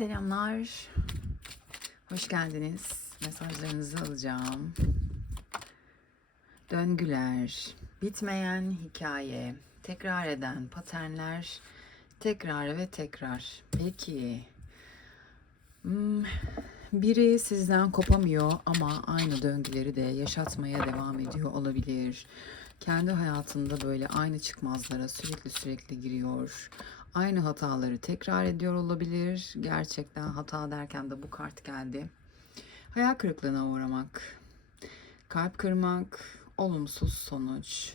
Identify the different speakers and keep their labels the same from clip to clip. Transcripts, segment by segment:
Speaker 1: Selamlar. Hoş geldiniz. Mesajlarınızı alacağım. Döngüler, bitmeyen hikaye, tekrar eden paternler, tekrar ve tekrar. Peki. Hmm, biri sizden kopamıyor ama aynı döngüleri de yaşatmaya devam ediyor olabilir. Kendi hayatında böyle aynı çıkmazlara sürekli sürekli giriyor. Aynı hataları tekrar ediyor olabilir. Gerçekten hata derken de bu kart geldi. Hayal kırıklığına uğramak, kalp kırmak, olumsuz sonuç.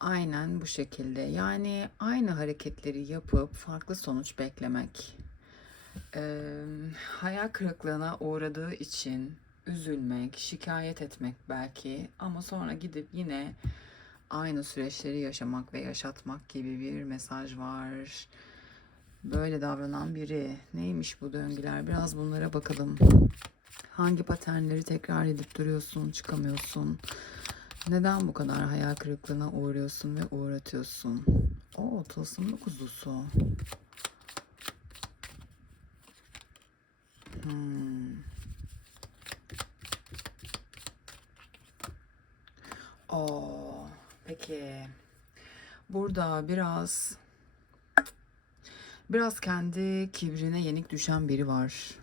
Speaker 1: Aynen bu şekilde. Yani aynı hareketleri yapıp farklı sonuç beklemek. Ee, hayal kırıklığına uğradığı için üzülmek, şikayet etmek belki ama sonra gidip yine aynı süreçleri yaşamak ve yaşatmak gibi bir mesaj var. Böyle davranan biri. Neymiş bu döngüler? Biraz bunlara bakalım. Hangi paternleri tekrar edip duruyorsun, çıkamıyorsun? Neden bu kadar hayal kırıklığına uğruyorsun ve uğratıyorsun? O tılsımlı kuzusu. Hmm. Oo, peki. Burada biraz biraz kendi kibrine yenik düşen biri var.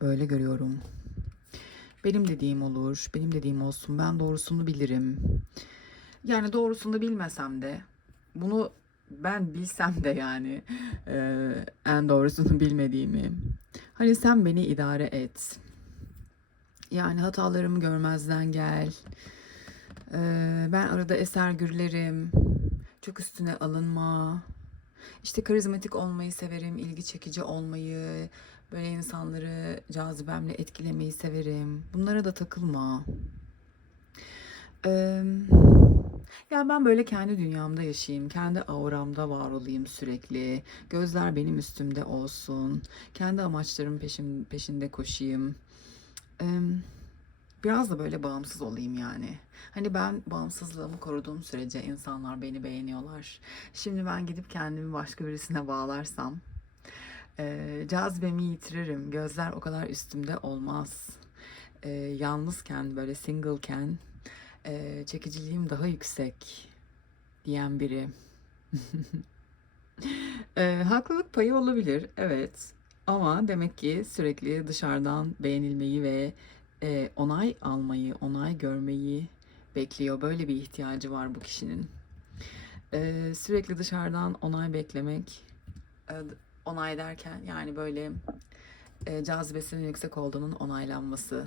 Speaker 1: Böyle görüyorum. Benim dediğim olur, benim dediğim olsun. Ben doğrusunu bilirim. Yani doğrusunu bilmesem de bunu ben bilsem de yani e, en doğrusunu bilmediğimi. Hani sen beni idare et. Yani hatalarımı görmezden gel. Ee, ben arada eser gürlerim. Çok üstüne alınma. İşte karizmatik olmayı severim, ilgi çekici olmayı, böyle insanları cazibemle etkilemeyi severim. Bunlara da takılma. Ee, ya ben böyle kendi dünyamda yaşayayım, kendi auramda var olayım sürekli. Gözler benim üstümde olsun. Kendi amaçlarım peşim, peşinde koşayım. Ee, biraz da böyle bağımsız olayım yani. Hani ben bağımsızlığımı koruduğum sürece insanlar beni beğeniyorlar. Şimdi ben gidip kendimi başka birisine bağlarsam e, cazibemi yitiririm. Gözler o kadar üstümde olmaz. E, yalnızken böyle singleken e, çekiciliğim daha yüksek diyen biri. e, haklılık payı olabilir evet. Ama demek ki sürekli dışarıdan beğenilmeyi ve e, onay almayı, onay görmeyi bekliyor. Böyle bir ihtiyacı var bu kişinin. E, sürekli dışarıdan onay beklemek, e, onay derken yani böyle e, cazibesinin yüksek olduğunun onaylanması,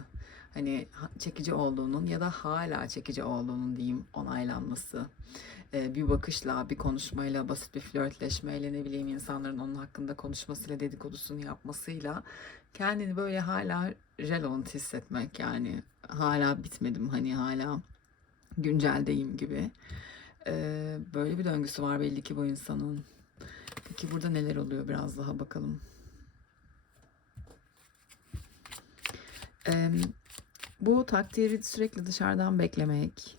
Speaker 1: hani ha- çekici olduğunun ya da hala çekici olduğunun diyeyim onaylanması. E, bir bakışla, bir konuşmayla, basit bir flörtleşmeyle ne bileyim insanların onun hakkında konuşmasıyla, dedikodusunu yapmasıyla kendini böyle hala relevant hissetmek yani hala bitmedim hani hala günceldeyim gibi. E, böyle bir döngüsü var belli ki bu insanın. Peki burada neler oluyor biraz daha bakalım. Em, bu takdiri sürekli dışarıdan beklemek,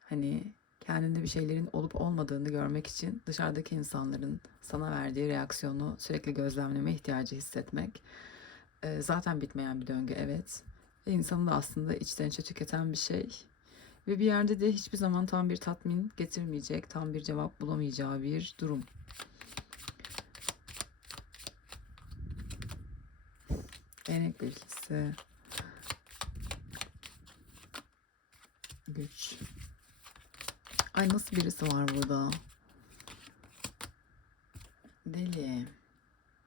Speaker 1: hani kendinde bir şeylerin olup olmadığını görmek için dışarıdaki insanların sana verdiği reaksiyonu sürekli gözlemleme ihtiyacı hissetmek. E, zaten bitmeyen bir döngü evet. Ve insanı da aslında içten içe tüketen bir şey. Ve bir yerde de hiçbir zaman tam bir tatmin getirmeyecek, tam bir cevap bulamayacağı bir durum. Değnek beşlisi. Güç. Ay nasıl birisi var burada? Deli.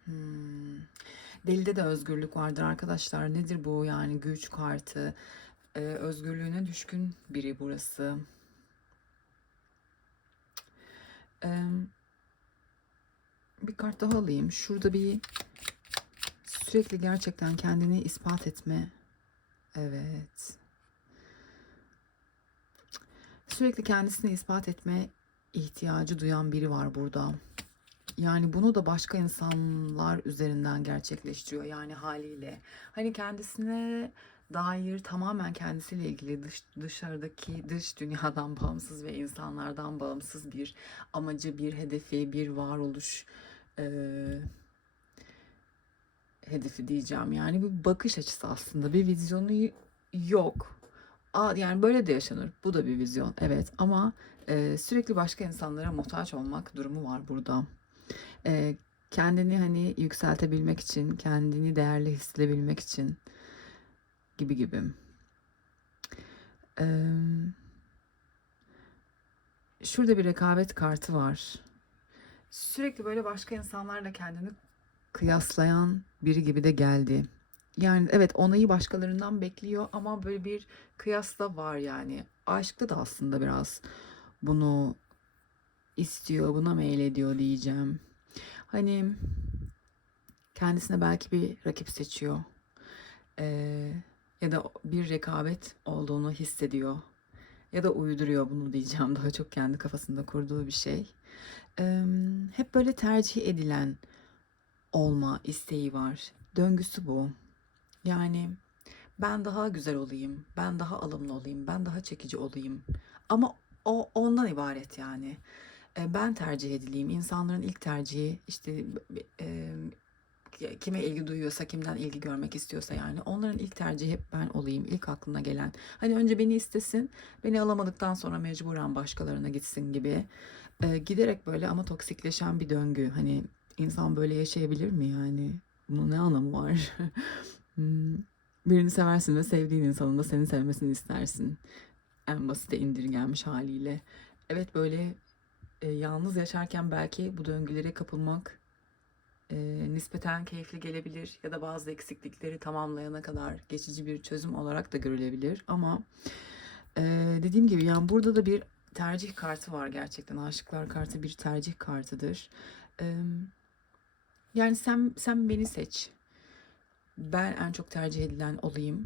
Speaker 1: Hmm. Delide de özgürlük vardır arkadaşlar. Nedir bu yani güç kartı? Ee, özgürlüğüne düşkün biri burası. Ee, bir kart daha alayım. Şurada bir sürekli gerçekten kendini ispat etme. Evet. Sürekli kendisini ispat etme ihtiyacı duyan biri var burada. Yani bunu da başka insanlar üzerinden gerçekleştiriyor yani haliyle. Hani kendisine dair tamamen kendisiyle ilgili dış, dışarıdaki dış dünyadan bağımsız ve insanlardan bağımsız bir amacı, bir hedefi, bir varoluş eee, hedefi diyeceğim. Yani bir bakış açısı aslında. Bir vizyonu yok. Yani böyle de yaşanır. Bu da bir vizyon. Evet ama e, sürekli başka insanlara muhtaç olmak durumu var burada. E, kendini hani yükseltebilmek için, kendini değerli hissedebilmek için gibi gibi. Eee, şurada bir rekabet kartı var. Sürekli böyle başka insanlarla kendini kıyaslayan biri gibi de geldi. Yani evet onayı başkalarından bekliyor ama böyle bir kıyas da var yani. Aşkta da aslında biraz bunu istiyor, buna meylediyor diyeceğim. Hani kendisine belki bir rakip seçiyor. Ee, ya da bir rekabet olduğunu hissediyor. Ya da uyduruyor bunu diyeceğim. Daha çok kendi kafasında kurduğu bir şey. Ee, hep böyle tercih edilen olma isteği var. Döngüsü bu. Yani ben daha güzel olayım, ben daha alımlı olayım, ben daha çekici olayım. Ama o ondan ibaret yani. E, Ben tercih edileyim. İnsanların ilk tercihi işte e, kime ilgi duyuyorsa, kimden ilgi görmek istiyorsa yani onların ilk tercihi hep ben olayım, ilk aklına gelen. Hani önce beni istesin, beni alamadıktan sonra mecburen başkalarına gitsin gibi. E, giderek böyle ama toksikleşen bir döngü. Hani insan böyle yaşayabilir mi yani? Bunun ne anlamı var? Hmm, Birini seversin ve sevdiğin insanın da seni sevmesini istersin. En basite indirgenmiş haliyle. Evet böyle e, yalnız yaşarken belki bu döngülere kapılmak e, nispeten keyifli gelebilir ya da bazı eksiklikleri tamamlayana kadar geçici bir çözüm olarak da görülebilir ama e, dediğim gibi yani burada da bir tercih kartı var gerçekten aşıklar kartı bir tercih kartıdır. E, yani sen sen beni seç. Ben en çok tercih edilen olayım.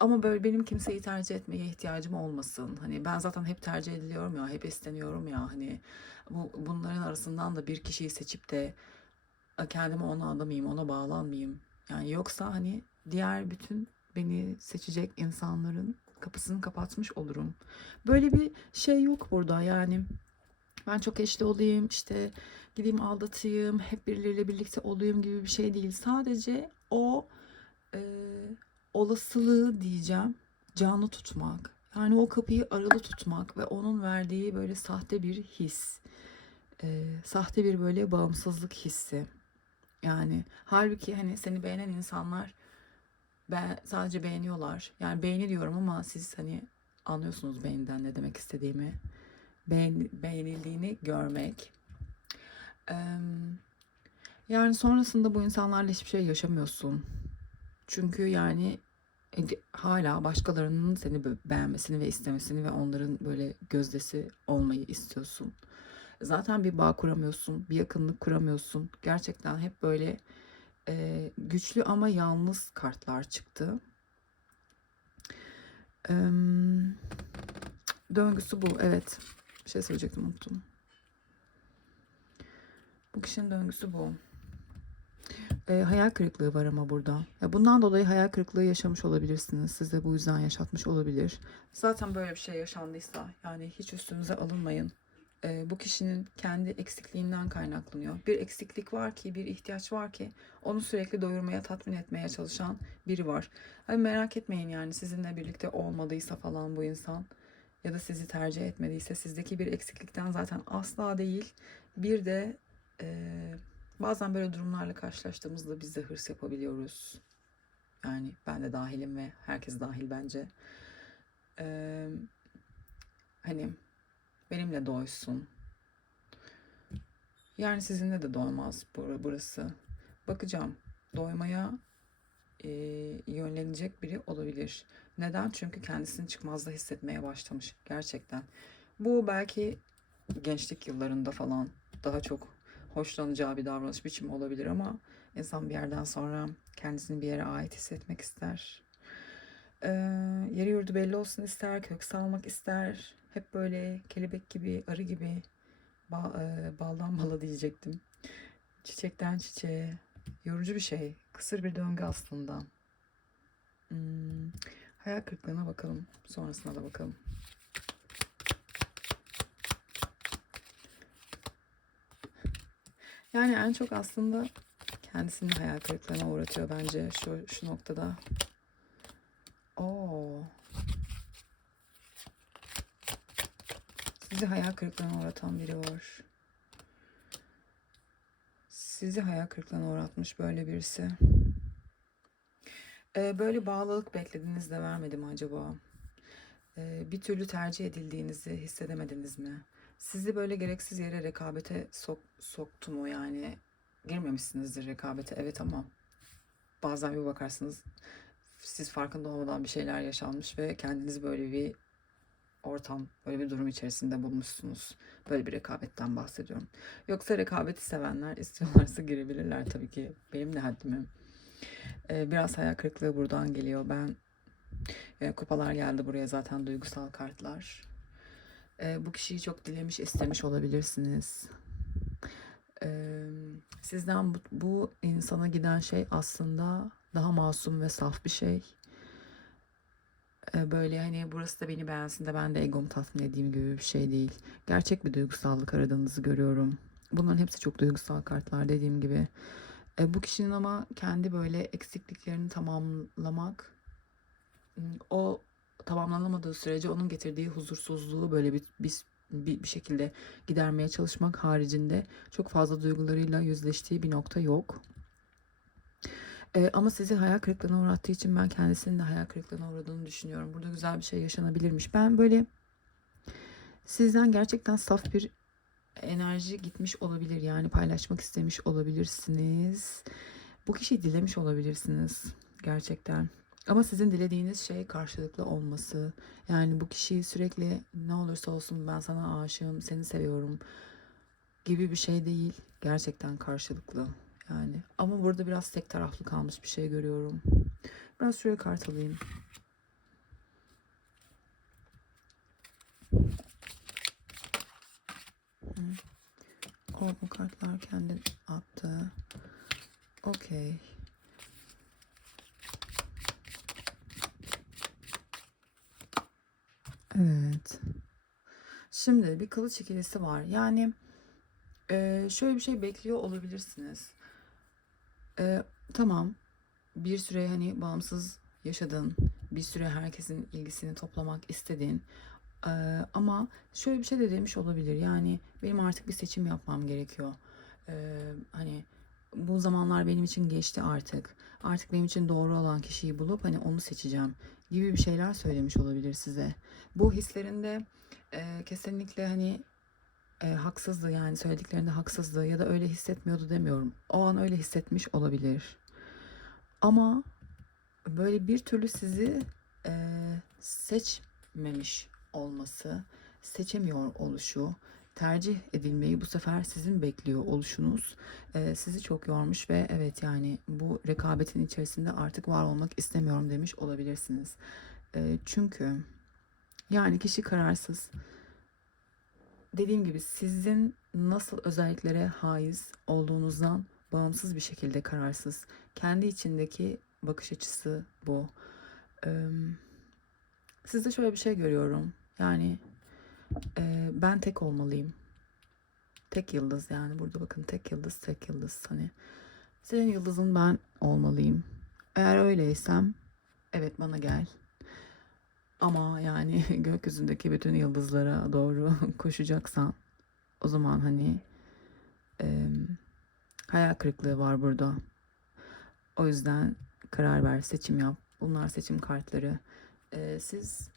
Speaker 1: Ama böyle benim kimseyi tercih etmeye ihtiyacım olmasın. Hani ben zaten hep tercih ediliyorum ya, hep isteniyorum ya. Hani bu bunların arasından da bir kişiyi seçip de "A, kendimi ona adamayayım, ona bağlanmayayım. Yani yoksa hani diğer bütün beni seçecek insanların kapısını kapatmış olurum. Böyle bir şey yok burada yani. Ben çok eşli olayım, işte gideyim aldatayım, hep birileriyle birlikte olayım gibi bir şey değil. Sadece o e, olasılığı diyeceğim canlı tutmak. Yani o kapıyı aralı tutmak ve onun verdiği böyle sahte bir his. E, sahte bir böyle bağımsızlık hissi. Yani halbuki hani seni beğenen insanlar ben sadece beğeniyorlar. Yani beğeni diyorum ama siz hani anlıyorsunuz beğeniden ne demek istediğimi. Beğen, beğenildiğini görmek. Eee, yani sonrasında bu insanlarla hiçbir şey yaşamıyorsun. Çünkü yani e, hala başkalarının seni beğenmesini ve istemesini ve onların böyle gözdesi olmayı istiyorsun. Zaten bir bağ kuramıyorsun, bir yakınlık kuramıyorsun. Gerçekten hep böyle e, güçlü ama yalnız kartlar çıktı. Em, döngüsü bu, evet. Bir şey söyleyecektim unuttum. Bu kişinin döngüsü bu. E, hayal kırıklığı var ama burada. Ya bundan dolayı hayal kırıklığı yaşamış olabilirsiniz. Size bu yüzden yaşatmış olabilir. Zaten böyle bir şey yaşandıysa yani hiç üstünüze alınmayın. E, bu kişinin kendi eksikliğinden kaynaklanıyor. Bir eksiklik var ki, bir ihtiyaç var ki onu sürekli doyurmaya, tatmin etmeye çalışan biri var. Hani merak etmeyin yani sizinle birlikte olmadıysa falan bu insan ya da sizi tercih etmediyse sizdeki bir eksiklikten zaten asla değil. Bir de e, bazen böyle durumlarla karşılaştığımızda biz de hırs yapabiliyoruz. Yani ben de dahilim ve herkes dahil bence. E, hani benimle doysun. Yani sizinle de doymaz bur- burası. Bakacağım. Doymaya e, yönlenecek biri olabilir. Neden? Çünkü kendisini çıkmazda hissetmeye başlamış gerçekten. Bu belki gençlik yıllarında falan daha çok hoşlanacağı bir davranış biçimi olabilir ama insan bir yerden sonra kendisini bir yere ait hissetmek ister. Ee, yeri yurdu belli olsun ister, kök salmak ister. Hep böyle kelebek gibi, arı gibi ba- e, baldan bala diyecektim. Çiçekten çiçeğe. Yorucu bir şey. Kısır bir döngü aslında. Hmm, hayal kırıklığına bakalım. Sonrasına da bakalım. Yani en çok aslında kendisini hayal kırıklığına uğratıyor bence şu, şu noktada. Oo. Sizi hayal kırıklığına uğratan biri var. Sizi hayal kırıklığına uğratmış böyle birisi. Ee, böyle bağlılık beklediğiniz de vermedi mi acaba? Ee, bir türlü tercih edildiğinizi hissedemediniz mi? Sizi böyle gereksiz yere rekabete sok, soktu mu yani? Girmemişsinizdir rekabete evet ama bazen bir bakarsınız siz farkında olmadan bir şeyler yaşanmış ve kendinizi böyle bir ortam, böyle bir durum içerisinde bulmuşsunuz. Böyle bir rekabetten bahsediyorum. Yoksa rekabeti sevenler istiyorlarsa girebilirler tabii ki. Benim de haddime. Ee, biraz hayal kırıklığı buradan geliyor. Ben e, kupalar geldi buraya zaten duygusal kartlar. Ee, bu kişiyi çok dilemiş, istemiş olabilirsiniz. Ee, sizden bu, bu insana giden şey aslında daha masum ve saf bir şey. Ee, böyle hani burası da beni beğensin de ben de egomu tatmin edeyim gibi bir şey değil. Gerçek bir duygusallık aradığınızı görüyorum. Bunların hepsi çok duygusal kartlar dediğim gibi. Ee, bu kişinin ama kendi böyle eksikliklerini tamamlamak, o tamamlanamadığı sürece onun getirdiği huzursuzluğu böyle bir, bir, bir, bir şekilde gidermeye çalışmak haricinde çok fazla duygularıyla yüzleştiği bir nokta yok. Ee, ama sizi hayal kırıklığına uğrattığı için ben kendisinin de hayal kırıklığına uğradığını düşünüyorum. Burada güzel bir şey yaşanabilirmiş. Ben böyle sizden gerçekten saf bir enerji gitmiş olabilir. Yani paylaşmak istemiş olabilirsiniz. Bu kişiyi dilemiş olabilirsiniz gerçekten. Ama sizin dilediğiniz şey karşılıklı olması. Yani bu kişiyi sürekli ne olursa olsun ben sana aşığım, seni seviyorum gibi bir şey değil. Gerçekten karşılıklı yani. Ama burada biraz tek taraflı kalmış bir şey görüyorum. Biraz şuraya kart alayım. O bu kartlar kendi attı. Okey. Evet. Şimdi bir kılıç ikilisi var. Yani e, şöyle bir şey bekliyor olabilirsiniz. E, tamam. Bir süre hani bağımsız yaşadın. Bir süre herkesin ilgisini toplamak istedin. E, ama şöyle bir şey de demiş olabilir. Yani benim artık bir seçim yapmam gerekiyor. E, hani bu zamanlar benim için geçti artık. Artık benim için doğru olan kişiyi bulup hani onu seçeceğim gibi bir şeyler söylemiş olabilir size. Bu hislerinde e, kesinlikle hani e, haksızdı yani söylediklerinde haksızdı ya da öyle hissetmiyordu demiyorum. O an öyle hissetmiş olabilir. Ama böyle bir türlü sizi e, seçmemiş olması, seçemiyor oluşu, tercih edilmeyi bu sefer sizin bekliyor oluşunuz e, sizi çok yormuş ve evet yani bu rekabetin içerisinde artık var olmak istemiyorum demiş olabilirsiniz. E, çünkü yani kişi kararsız. Dediğim gibi sizin nasıl özelliklere haiz olduğunuzdan bağımsız bir şekilde kararsız. Kendi içindeki bakış açısı bu. Ee, sizde şöyle bir şey görüyorum. Yani e, ben tek olmalıyım. Tek yıldız yani burada bakın tek yıldız tek yıldız hani. Senin yıldızın ben olmalıyım. Eğer öyleysem evet bana gel. Ama yani gökyüzündeki bütün yıldızlara doğru koşacaksan o zaman hani e, hayal kırıklığı var burada. O yüzden karar ver, seçim yap. Bunlar seçim kartları. E, siz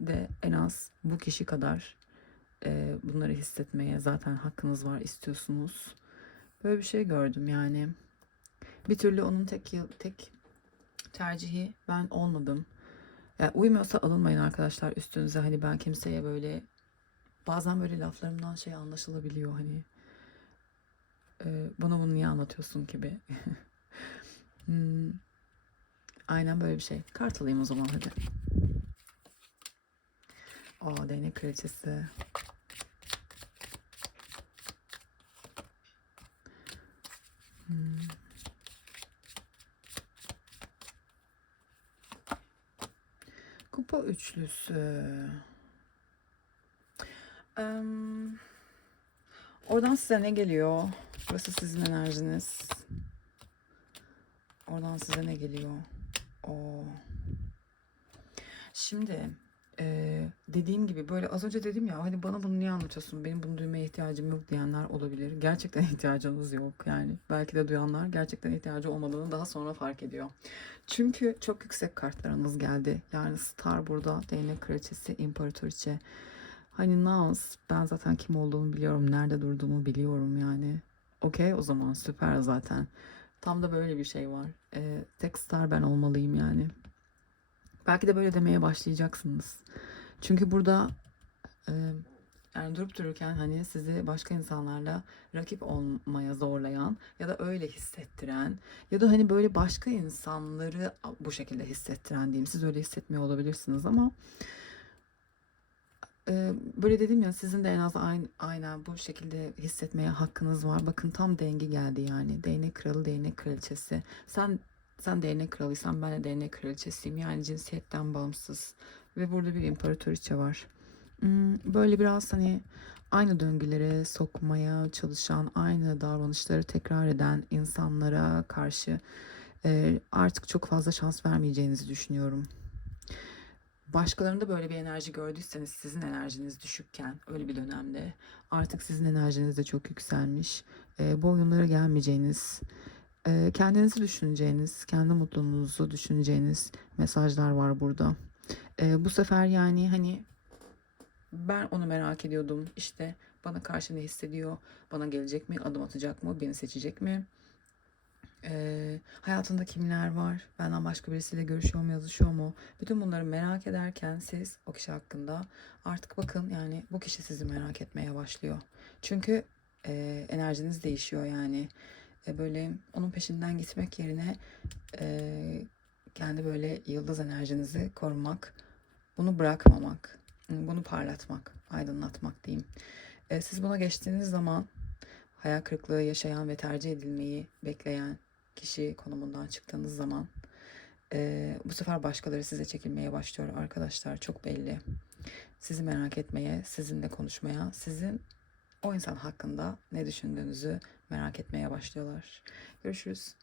Speaker 1: de en az bu kişi kadar e, bunları hissetmeye zaten hakkınız var istiyorsunuz. Böyle bir şey gördüm yani. Bir türlü onun tek tek tercihi ben olmadım. Yani uymuyorsa alınmayın arkadaşlar üstünüze. Hani ben kimseye böyle bazen böyle laflarımdan şey anlaşılabiliyor hani. E, bana bunu niye anlatıyorsun gibi. hmm. Aynen böyle bir şey. Kart alayım o zaman hadi. Aa değnek kraliçesi. Hmm. Kupa üçlüsü. Em, oradan size ne geliyor? Burası sizin enerjiniz. oradan size ne geliyor? Oo. Şimdi eee, dediğim gibi böyle az önce dedim ya hani bana bunu niye anlatıyorsun? Benim bunu duymaya ihtiyacım yok diyenler olabilir. Gerçekten ihtiyacınız yok yani. Belki de duyanlar gerçekten ihtiyacı olmadığını daha sonra fark ediyor. Çünkü çok yüksek kartlarınız geldi. Yani Star burada, Değnek Kraliçesi, İmparatoriçe. Hani Naz, ben zaten kim olduğumu biliyorum, nerede durduğumu biliyorum yani. Okey o zaman süper zaten. Tam da böyle bir şey var. Ee, tek star ben olmalıyım yani. Belki de böyle demeye başlayacaksınız. Çünkü burada e, yani durup dururken hani sizi başka insanlarla rakip olmaya zorlayan ya da öyle hissettiren ya da hani böyle başka insanları bu şekilde hissettiren diyeyim. Siz öyle hissetmiyor olabilirsiniz ama e, böyle dedim ya sizin de en az aynı, aynen bu şekilde hissetmeye hakkınız var. Bakın tam dengi geldi yani. Değnek kralı, değnek kraliçesi. Sen sen değnek kralıysan ben de değnek kraliçesiyim. Yani cinsiyetten bağımsız. Ve burada bir imparatoriçe var. Hmm, Böyle biraz hani aynı döngülere sokmaya çalışan, aynı davranışları tekrar eden insanlara karşı e, artık çok fazla şans vermeyeceğinizi düşünüyorum. Başkalarında böyle bir enerji gördüyseniz sizin enerjiniz düşükken öyle bir dönemde artık sizin enerjiniz de çok yükselmiş. E, bu oyunlara gelmeyeceğiniz, kendinizi düşüneceğiniz, kendi mutluluğunuzu düşüneceğiniz mesajlar var burada. E, bu sefer yani hani ben onu merak ediyordum işte bana karşı ne hissediyor, bana gelecek mi, adım atacak mı, beni seçecek mi? Ee, hayatında kimler var? Benden başka birisiyle görüşüyor mu, yazışıyor mu? Bütün bunları merak ederken siz o kişi hakkında artık bakın yani bu kişi sizi merak etmeye başlıyor. Çünkü e, enerjiniz değişiyor yani. E, böyle onun peşinden gitmek yerine e, kendi böyle yıldız enerjinizi korumak, bunu bırakmamak, bunu parlatmak, aydınlatmak diyeyim. E, siz buna geçtiğiniz zaman hayal kırıklığı yaşayan ve tercih edilmeyi bekleyen kişi konumundan çıktığınız zaman eee, bu sefer başkaları size çekilmeye başlıyor arkadaşlar çok belli. Sizi merak etmeye, sizinle konuşmaya, sizin o insan hakkında ne düşündüğünüzü merak etmeye başlıyorlar. Görüşürüz.